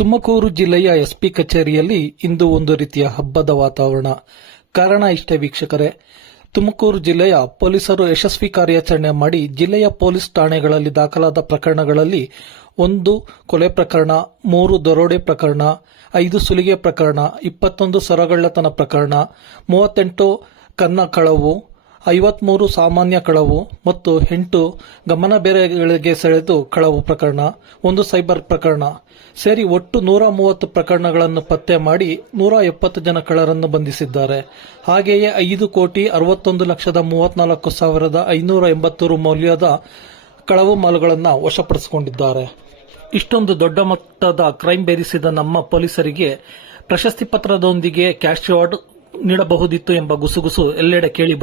ತುಮಕೂರು ಜಿಲ್ಲೆಯ ಎಸ್ಪಿ ಕಚೇರಿಯಲ್ಲಿ ಇಂದು ಒಂದು ರೀತಿಯ ಹಬ್ಬದ ವಾತಾವರಣ. ಕಾರಣ ಇಷ್ಟೇ ವೀಕ್ಷಕರೇ. ತುಮಕೂರು ಜಿಲ್ಲೆಯ ಪೊಲೀಸರು ಯಶಸ್ವಿ ಕಾರ್ಯಾಚರಣೆ ಮಾಡಿ ಜಿಲ್ಲೆಯ ಪೊಲೀಸ್ ಠಾಣೆಗಳಲ್ಲಿ ದಾಖಲಾದ ಪ್ರಕರಣಗಳಲ್ಲಿ ಒಂದು ಕೊಲೆ ಪ್ರಕರಣ, ಮೂರು ದರೋಡೆ ಪ್ರಕರಣ, ಐದು ಸುಲಿಗೆ ಪ್ರಕರಣ, ಇಪ್ಪತ್ತೊಂದು ಸರಗಳ್ಳತನ ಪ್ರಕರಣ, ಮೂವತ್ತೆಂಟು ಕನ್ನ ಕಳವು ಐವತ್ಮೂರು ಸಾಮಾನ್ಯ ಕಳವು ಮತ್ತು ಎಂಟು ಗಮನ ಬೇರೆಗಳಿಗೆ ಸೆಳೆದು ಕಳವು ಪ್ರಕರಣ, ಒಂದು ಸೈಬರ್ ಪ್ರಕರಣ. ಸೇರಿ ಒಟ್ಟು ನೂರ ಮೂವತ್ತು ಪ್ರಕರಣಗಳನ್ನು ಪತ್ತೆ ಮಾಡಿ ನೂರ ಎಪ್ಪತ್ತು ಜನ ಕಳರನ್ನು ಬಂಧಿಸಿದ್ದಾರೆ. ಹಾಗೆಯೇ ಐದು ಕೋಟಿ ಅರವತ್ತೊಂದು ಲಕ್ಷದ ಮೂವತ್ನಾಲ್ಕು ಸಾವಿರದ ಐನೂರ ಎಂಬತ್ತೂರು ಮೌಲ್ಯದ ಕಳವು ಮಾಲುಗಳನ್ನು ವಶಪಡಿಸಿಕೊಂಡಿದ್ದಾರೆ. ಇಷ್ಟೊಂದು ದೊಡ್ಡ ಮಟ್ಟದ ಕ್ರೈಮ್ ಬೇರಿಸಿದ ನಮ್ಮ ಪೊಲೀಸರಿಗೆ ಪ್ರಶಸ್ತಿ ಪತ್ರದೊಂದಿಗೆ ಕ್ಯಾಶ್ ಅವಾರ್ಡ್ ನೀಡಬಹುದಿತ್ತು ಎಂಬ ಗುಸುಗುಸು ಎಲ್ಲೆಡೆ ಕೇಳಿ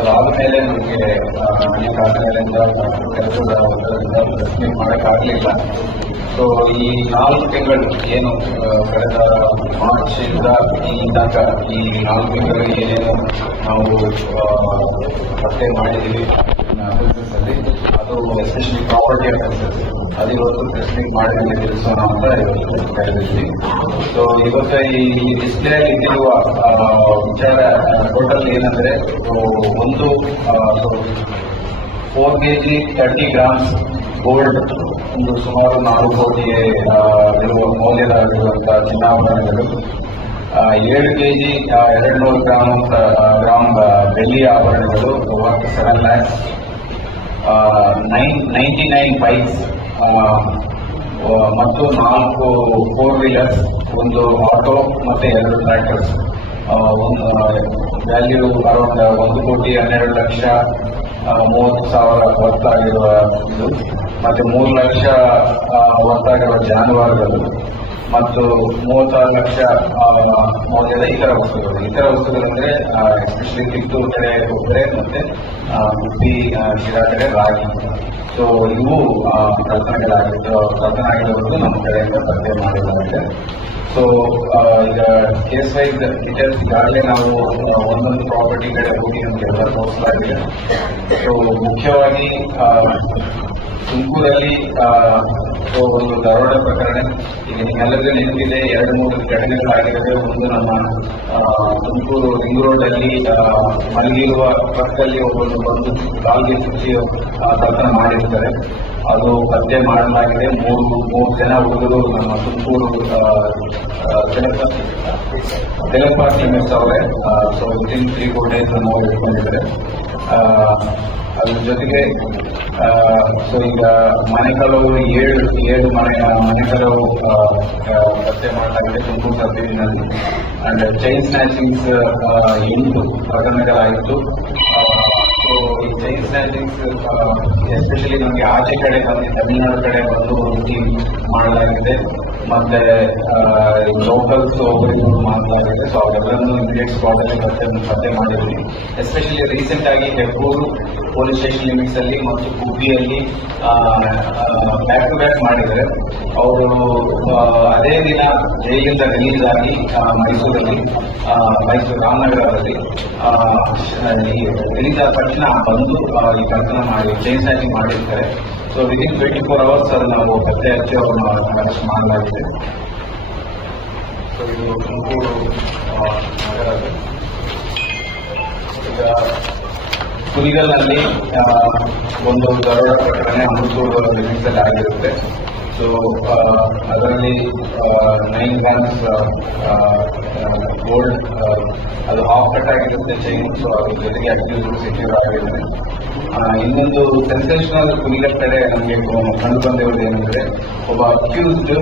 ಸೊ ಆದ್ಮೇಲೆ ನಮಗೆ ಅನೇಕ ಕಾರಣಗಳಿಂದ ಕೆಲಸದ ಮಾಡೋಕ್ಕಾಗಲಿಲ್ಲ ಸೊ ಈ ನಾಲ್ಕು ತಿಂಗಳು ಏನು ಕಳೆದ ಮಾರ್ಚ್ ಇಂದ ಈ ತನಕ ಈ ನಾಲ್ಕು ತಿಂಗಳಲ್ಲಿ ಏನೇನು ನಾವು ಪತ್ತೆ ಮಾಡಿದ್ದೀವಿ. ಅದು ಎಸ್ಪೆಷಲಿ ಪ್ರಾಪರ್ಟಿ ಅನಾಲಿಸಿಸ್ ಅದು ಇವತ್ತು ಟೆಸ್ಟಿಂಗ್ ಮಾಡಿ ತಿಳಿಸೋಣ ಅಂತ ಸೊ ಇವತ್ತು ಈ ಡಿಸ್ಪ್ಲೇ ಇಟ್ಟಿರುವ ಆ, ವಿಚಾರ ಟೋಟಲ್ ಏನಂದ್ರೆ ಒಂದು four K G thirty grams gold ಒಂದು ಸುಮಾರು ನಾಲ್ಕು ಕೋಟಿ ಇರುವ ಮೌಲ್ಯದ ಇರುವಂತಹ ಚಿನ್ನಾಭರಣಗಳು ಏಳು ಏಳು ಕೆಜಿ ಎರಡು ನೂರು ಗ್ರಾಮ್ ಗ್ರಾಮ್ ಬೆಳ್ಳಿ ಆಭರಣಗಳು seven lakhs nine ninety nine bikes ಮತ್ತು ನಾಲ್ಕು ಫೋರ್ ವೀಲರ್ಸ್ ಒಂದು ಆಟೋ ಮತ್ತೆ ಎರಡು ಟ್ರ್ಯಾಕ್ಟರ್ಸ್ ಒಂದು ವ್ಯಾಲ್ಯೂ ಅರೌಂಡ್ ಒಂದು ಕೋಟಿ ಹನ್ನೆರಡು ಲಕ್ಷ ಮೂವತ್ತು ಸಾವಿರ ಹೊತ್ತಾಗಿರುವ ಇದು. ಮತ್ತೆ ಮೂರು ಲಕ್ಷ ಆ, ಹೊತ್ತಾಗಿರುವ ಜಾನುವಾರುಗಳು. ಮತ್ತು ಮೂವತ್ತಾರು ಲಕ್ಷ ಮೌಲ್ಯದ ಇತರ ವಸ್ತುಗಳು. ಇತರ ವಸ್ತುಗಳಂದ್ರೆ ಎಸ್ಪೆಷಲಿ ಕಿತ್ತೂರು ಕಡೆ ಕೊಬ್ಬರೆ ಮತ್ತೆ ಆ, ಶಿರಾ ಕಡೆ ರಾಗಿ. ಸೊ ಇವು ಕಳ್ತನ ಆಗಿರೋದು ನಮ್ಮ ಕಡೆಯಿಂದ ಪತ್ತೆ ಮಾಡಲಾಗಿದೆ ಸೊ ಈಗ ಕೇಸ್ ವೈಸ್ ಡೀಟೇಲ್ಸ್ ಈಗಾಗಲೇ ನಾವು ಒಂದೊಂದು ಪ್ರಾಪರ್ಟಿ ಕಡೆ ಹೋಗಿ ನಮಗೆಲ್ಲ ತೋರಿಸಲಾಗಿದೆ ಸೊ ಮುಖ್ಯವಾಗಿ ತುಮಕೂರಲ್ಲಿ ಸೊ ಒಂದು ದರೋಡೆ ಪ್ರಕರಣ ಈಗ ನಿಮ್ಮೆಲ್ಲರಿಗೂ ನೆನಪಿದೆ ಎರಡು ಮೂರು ಘಟನೆಗಳಾಗಿರುತ್ತೆ ಒಂದು ನಮ್ಮ ತುಮಕೂರು ರಿಂಗ್ ರೋಡ್ ಅಲ್ಲಿ ಮಲಗಿರುವ ಟ್ರಕ್ಕಲ್ಲಿ ಒಬ್ಬರು ಬಂದು ಕಾಲ್ಗೆ ಸುತ್ತಿ ದರ್ಶನ ಮಾಡಿರ್ತಾರೆ ಅದು ಪತ್ತೆ ಮಾಡಲಾಗಿದೆ. ಮೂರು ಮೂರು ಜನ ಹುಡುಗರು ನಮ್ಮ ತುಮಕೂರು ತೆಲಂಗಾಣ ಮಿಸ್ ಅವರೇ. So within three four days ನಾವು ಇಟ್ಕೊಂಡಿದ್ದಾರೆ. ಆ, ಅದ್ರ ಜೊತೆಗೆ ಸೊ ಈಗ ಮನೆ ಕಲವು ಏಳು ಏಳು ಮನೆ ಮನೆ ಕಲವು ಪತ್ತೆ ಮಾಡಲಾಗಿದೆ, ತುಮಕೂರು ಸಬ್ಡಿವಿನಲ್ಲಿ ಅಂಡ್ ಚೈನ್ ಸ್ನ್ಯಾಚಿಂಗ್ಸ್ ಎಂಟು ಪ್ರಕರಣಗಳಾಯಿತು ಸೊ ಈ ಚೈನ್ ಸ್ನ್ಯಾಚಿಂಗ್ಸ್ ಎಸ್ಪೆಷಲಿ ನಮಗೆ ಆಚೆ ಕಡೆ ಬಂದು, ತಮಿಳುನಾಡು ಕಡೆ ಬಂದು ಟೀಮ್ ಮಾಡಲಾಗಿದೆ. ಮತ್ತೆ ಲೋಕಲ್ಸ್ ಒಬ್ಬರಿಗೂ ಮಾತಾಡಿದ್ರೆ ಸೊ ಅವರೆಲ್ಲರನ್ನು ಇಮಿಡಿಯೇಟ್ ಸ್ಪಾಟ್ ಅಲ್ಲಿ ಪತ್ತೆ ಪತ್ತೆ ಮಾಡಿದ್ವಿ ಎಸ್ಪೆಷಲಿ ರೀಸೆಂಟ್ ಆಗಿ ಹೆಬ್ಬೂರು ಪೊಲೀಸ್ ಸ್ಟೇಷನ್ ಲಿಮಿಟ್ಸ್ ಅಲ್ಲಿ ಮತ್ತು ಗುಬ್ಬಿಯಲ್ಲಿ ಬ್ಯಾಕ್ ಟು ಬ್ಯಾಕ್ ಮಾಡಿದ್ದಾರೆ ಅವರು ಅದೇ ದಿನ ಜೈಲಿಂದ ರಿಲೀಸ್ ಆಗಿ ಮೈಸೂರಲ್ಲಿ ಮೈಸೂರು ರಾಮನಗರದಲ್ಲಿ ರಿಲೀಸ್ ಆದ ತಕ್ಷಣ ಬಂದು ಈ ಕಲ್ಪನೆ ಮಾಡಿ ಚೈನ್ ಆಗಿ ಮಾಡಿರ್ತಾರೆ. So within twenty four hours ಅಲ್ಲಿ ನಾವು ಪತ್ತೆ ಹಚ್ಚಿ ಅವ್ರನ್ನ ಅರೆಸ್ಟ್ ಮಾಡಲಾಗಿದೆ ಸೊ ಇದು ತುಮಕೂರು ಆ, ನಗರದ ಈಗ ಕುರಿಗಲ್ನಲ್ಲಿ ಆ, ಒಂದು ದರೋಡ ಪ್ರಕರಣ ಅಮೃತೂರು ಲಿಮಿಟ್ಸ್ ಅಲ್ಲಿ ಆಗಿರುತ್ತೆ ಸೊ ಅದರಲ್ಲಿ ನೈನ್ ಗ್ರಾಮ್ಸ್ ಗೋಲ್ಡ್ ಅದು ಹಾಫ್ ಕಟ್ ಆಗಿರುತ್ತೆ ಚೈನ್ ಸೊ ಅದ್ರ ಜೊತೆಗೆ ಅಕ್ಯೂಸ್ ಸೆಕ್ಯೂರ್ ಆಗಿರುತ್ತೆ ಆ, ಇನ್ನೊಂದು ಸೆನ್ಸೇಷನಲ್ ಕಡೆ ನಮಗೆ ಕಂಡು ಬಂದಿರೋದು ಏನಂದ್ರೆ ಒಬ್ಬ ಅಕ್ಯೂಸ್ಡ್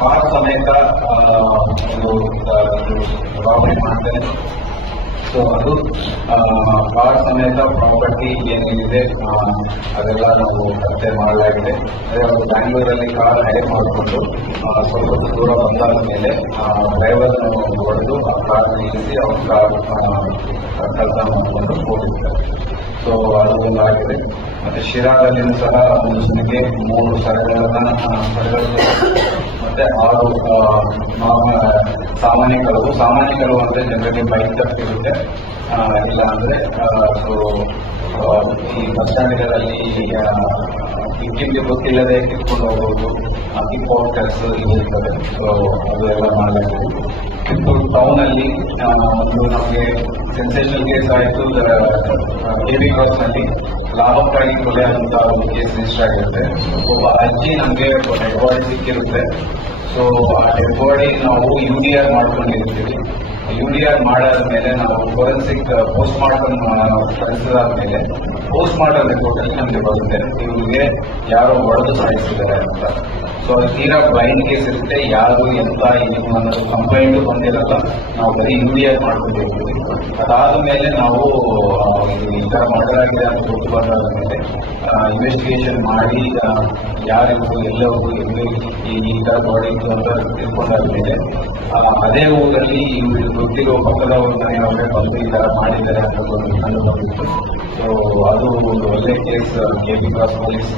ಕಾರ್ ಸಮೇತ ಒಂದು ರಾಬರಿ ಮಾಡ್ತಾರೆ ಸೊ ಅದು ಕಾರ್ ಸಮೇತ ಪ್ರಾಪರ್ಟಿ ಏನೇನಿದೆ ಅದೆಲ್ಲ ನಾವು ಪತ್ತೆ ಮಾಡಲಾಗಿದೆ ಅದೇ ಅವರು ಬ್ಯಾಂಗ್ಳೂರಲ್ಲಿ ಕಾರ್ ಹೈರ್ ಮಾಡಿಕೊಂಡು ಸ್ವಲ್ಪ ದೂರ ಬಂದಾದ ಮೇಲೆ ಡ್ರೈವರ್ ಹೊಡೆದು ಆ ಕಾರ್ ನಿಲ್ಲಿಸಿ ಅವ್ರ ಕಾರ್ ಕೆಲಸ ಮಾಡಿಕೊಂಡು ಹೋಗಿರ್ತಾರೆ ಸೊ ಅದು ಒಂದು ಆಗಿದೆ ಮತ್ತೆ ಶಿರಾದಲ್ಲಿನೂ ಸಹ ಜನಕ್ಕೆ ಮೂರು ಪಡೆದಿದೆ ಮತ್ತೆ ಆರು ಸಾಮಾನ್ಯ ಕಳವು ಸಾಮಾನ್ಯ ಕಳವು ಅಂದ್ರೆ ಜನರಿಗೆ ಬೈಕ್ ತಪ್ಪಿರುತ್ತೆ ಇಲ್ಲ ಅಂದ್ರೆ ಸೊ ಈ ಬಸ್ ಸ್ಟ್ಯಾಂಡ್ಗಳಲ್ಲಿ ಇಟ್ಟಿಗೆ ಗೊತ್ತಿಲ್ಲದೆ ಕಿತ್ಕೊಂಡು ಹೋಗೋದು ಕಿಕ್ ಪಾಕೆಟ್ಸ್ ಇರ್ತದೆ. ಸೊ ಅದು ಎಲ್ಲ ಮಾಡಲಾಗಿದೆ ಕಿತ್ತೂರು ಟೌನ್ ಅಲ್ಲಿ ಒಂದು ನಮಗೆ ಸೆನ್ಸೇಷನಲ್ ಕೇಸ್ ಆಯಿತು. ಕೆ ಬಿ ಕ್ರಾಸ್ನಲ್ಲಿ ಲಾಭಕ್ಕಾಗಿ ಕೊಲೆ ಅಂತ ಒಂದು ಕೇಸ್ ರಿಜಿಸ್ಟರ್ ಆಗಿರುತ್ತೆ. ಒಬ್ಬ ಅಜ್ಜಿ ನಮಗೆ ಡೆಡ್ ಬಾಡಿ ಸಿಕ್ಕಿರುತ್ತೆ. ಸೊ ಆ ಡೆಡ್ ಬಾಡಿ ನಾವು ಯು ಡಿ ಆರ್ ಮಾಡ್ಕೊಂಡಿರ್ತೀವಿ. ಯು ಡಿ ಆರ್ ಮಾಡಾದ್ಮೇಲೆ ನಾವು ಫೋರೆನ್ಸಿಕ್ ಪೋಸ್ಟ್ ಮಾರ್ಟಮ್ ಕಳಿಸಿದಾದ್ಮೇಲೆ ಪೋಸ್ಟ್ ಮಾರ್ಟಮ್ ರಿಪೋರ್ಟ್ ಅಲ್ಲಿ ನಮಗೆ ಬರುತ್ತೆ. ಇವರಿಗೆ ಯಾರೋ ಹೊಡೆದು ಸಾಯಿಸಿದ್ದಾರೆ ಅಂತ. ಸೊ ಅದು ತೀರಾ ಬ್ಲೈಂಡ್ ಕೇಸ್ ಇರುತ್ತೆ. ಯಾರು, ಎಂತ, ಏನು ಅನ್ನೋದು ಕಂಪ್ಲೇಂಟ್ ಬಂದಿರಲ್ಲ, ನಾವು ಬರೀ ಇಂಡಿಯಾ ಮಾಡ್ಕೊಂಡಿರ್ತೀವಿ ಅದಾದ ಮೇಲೆ ನಾವು ಈ ತರ ಮರ್ಡರ್ ಆಗಿದೆ ಅಂತ ಗೊತ್ತು ಬಂದಾದ ಮೇಲೆ ಇನ್ವೆಸ್ಟಿಗೇಷನ್ ಮಾಡಿ ಯಾರಿಗೂ ಎಲ್ಲವೂ ಎಲ್ಲಿ ಈ ತರ ಬಾಡಿತ್ತು ಅಂತ ತಿಳ್ಕೊಂಡಾದ ಮೇಲೆ ಅದೇ ಊರಲ್ಲಿ ಗೊತ್ತಿರೋ ಪಕ್ಕದ ಮನೆಯವರೇ ಬಂದು ಈ ತರ ಮಾಡಿದ್ದಾರೆ ಅಂತ ಕಂಡು ಬಂದಿತ್ತು. ಸೊ ಅದು ಒಂದು ಒಳ್ಳೆ case K B cross police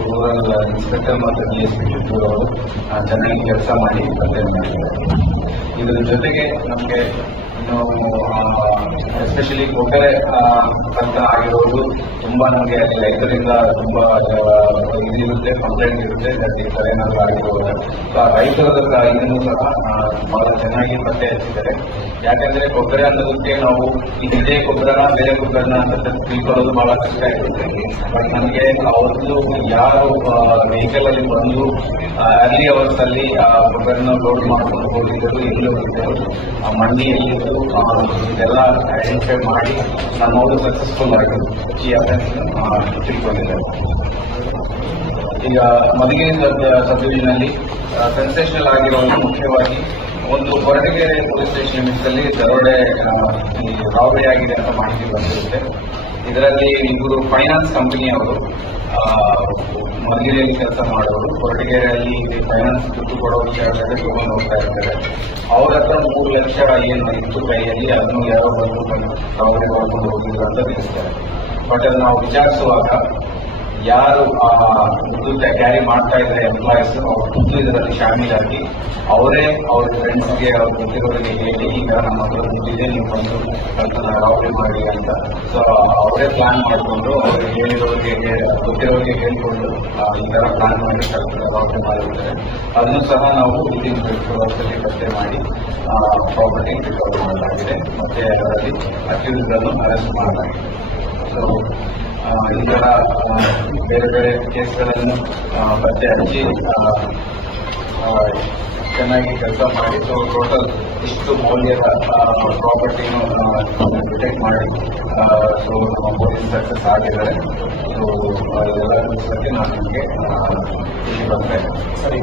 rural inspector ಮತ್ತು ಡಿ ಎಸ್ ಪಿ ಅವರು ಚೆನ್ನಾಗಿ ಕೆಲಸ ಮಾಡಿ ಪತ್ತೆ ಮಾಡಿದ್ದಾರೆ ಇದರ ಜೊತೆಗೆ ನಮಗೆ ಇನ್ನು ಎಸ್ಪೆಷಲಿ ಕೊಕ್ಕರೆ ಅಂತ ಆಗಿರೋದು ತುಂಬಾ ನಮಗೆ ರೈತರಿಂದ ತುಂಬಾ ಇದಿರುತ್ತೆ ಕಂಪ್ಲೇಂಟ್ ಇರುತ್ತೆ ಈ ಏನಾದ್ರು ಆಗಿರೋದು ಸೊ ರೈತರ ಇದನ್ನು ಸಹ ಬಹಳ ಚೆನ್ನಾಗಿ ಪತ್ತೆ ಹಚ್ಚಿದ್ದಾರೆ ಯಾಕಂದ್ರೆ ಕೊಬ್ಬರಿ ಅನ್ನೋದಕ್ಕೆ ನಾವು ಇದೇ ಗೊಬ್ಬರನ ಬೇರೆ ಗೊಬ್ಬರನ ಅಂತ ತಿಳ್ಕೊಳ್ಳೋದು ಬಹಳ ಕಷ್ಟ ಇರುತ್ತೆ. ಬಟ್ ನಮಗೆ ಅವತ್ತು ಯಾರು ವೆಹಿಕಲ್ ಅಲ್ಲಿ ಬಂದು ಅರ್ಲಿ ಅವರ್ಸ್ ಅಲ್ಲಿ ಗೊಬ್ಬರನ ಲೋಡ್ ಮಾಡ್ಕೊಂಡು ಹೋಗಿದ್ದರು ಎಲ್ಲಿ ಹೋಗಿದ್ದರು ಆ ಮಂಡಿಯಲ್ಲಿ ಆ, ಇದೆಲ್ಲ ಐಡೆಂಟಿಫೈ ಮಾಡಿ ನಮ್ಮವರು ಸಕ್ಸಸ್ಫುಲ್ ಆಗಿ ಈ ಎಸ್ ತಿಳ್ಕೊಂಡಿದ್ದಾರೆ ಈಗ ಮಧುಗಿರಿ ಸಬ್ ಡಿವಿಷನ್ ಸೆನ್ಸೇಷನಲ್ ಆಗಿರೋದು ಮುಖ್ಯವಾಗಿ ಒಂದು ಕೊರಟಗೆರೆ ಪೊಲೀಸ್ ಸ್ಟೇಷನ್ ಲಿಮಿಟ್ಸ್ ದರೋಡೆ ರಾಬರಿ ಆಗಿದೆ ಅಂತ ಮಾಹಿತಿ ಬಂದಿರುತ್ತೆ. ಇದರಲ್ಲಿ ಇಬ್ಬರು ಫೈನಾನ್ಸ್ ಕಂಪನಿಯವರು ಮಧುಗಿರಿಯಲ್ಲಿ ಕೆಲಸ ಮಾಡೋರು ಕೊರಟಗೆರೆಯಲ್ಲಿ ಫೈನಾನ್ಸ್ ದುಡ್ಡು ಕೊಡೋ ವಿಚಾರದಲ್ಲಿ ತಗೊಂಡು ಹೋಗ್ತಾ ಇರ್ತಾರೆ. ಅವ್ರ ಹತ್ರ ಮೂರು ಲಕ್ಷ ಏನು ಇತ್ತು ಕೈಯಲ್ಲಿ, ಅದನ್ನು ಯಾರೋ ಬಂದು ರಾಬರಿ ಮಾಡ್ಕೊಂಡು ಹೋಗಿದ್ರು ಅಂತ ತಿಳಿಸ್ತಾರೆ. ಬಟ್ ಅದನ್ನ ನಾವು ವಿಚಾರಿಸುವಾಗ ಯಾರು ದುಡ್ಡು ಕ್ಯಾರಿ ಮಾಡ್ತಾ ಇದ್ದಾರೆ ಎಂಪ್ಲಾಯೀಸ್ ಅವ್ರ ದುಡ್ಡು ಇದರಲ್ಲಿ ಶಾಮೀಲಾಗಿ ಅವರೇ ಅವ್ರ ಫ್ರೆಂಡ್ಸ್ಗೆ ಅವ್ರ ಗೊತ್ತಿರೋರಿಗೆ ಹೇಳಿ, ಈಗ ನಮ್ಮ ಹತ್ರ ದುಡ್ಡಿದೆ ನೀವು ಬಂದು ರಾವಳಿ ಮಾಡಿ ಅಂತ. ಸೊ ಅವರೇ ಪ್ಲಾನ್ ಮಾಡಿಕೊಂಡು ಅವ್ರಿಗೆ ಹೇಳಿರೋರಿಗೆ ಗೊತ್ತಿರೋರಿಗೆ ಹೇಳಿಕೊಂಡು ಈ ಥರ ಪ್ಲಾನ್ ಮಾಡಿ ರಾವಳಿ ಮಾಡಿರ್ತಾರೆ. ಅದನ್ನು ಸಹ ನಾವು ಬಿಲ್ಡಿಂಗ್ ವರ್ಷದಲ್ಲಿ ಪತ್ತೆ ಮಾಡಿ ಪ್ರಾಪರ್ಟಿ ರಿಕವರ್ ಮಾಡಲಾಗಿದೆ. ಮತ್ತೆ ಅದರಲ್ಲಿ ಅಕ್ಯೂಸ್ ಅನ್ನು ಅರೆಸ್ಟ್ ಮಾಡಲಾಗಿದೆ. ಸೊ ಆ, ಈ ತರ ಆ, ಬೇರೆ ಬೇರೆ ಕೇಸ್ಗಳನ್ನು ಆ, ಪತ್ತೆ ಹಚ್ಚಿ ಆ, ಆ, ಚೆನ್ನಾಗಿ ಕೆಲಸ ಮಾಡಿ ಸೊ ಟೋಟಲ್ ಇಷ್ಟು ಮೌಲ್ಯದ ಪ್ರಾಪರ್ಟಿನು ಡಿಟೆಕ್ಟ್ ಮಾಡಿ ಸೊ ನಮ್ಮ ಪೊಲೀಸ್ ಸಕ್ಸಸ್ ಆಗಿದ್ದಾರೆ ಸೊ ಅದೆಲ್ಲ ತಿಳಿಸೋಕ್ಕೆ ನಾನು ನಿಮಗೆ ಖುಷಿ ಬರ್ತಾ ಇದ್ದೇನೆ ಸರಿ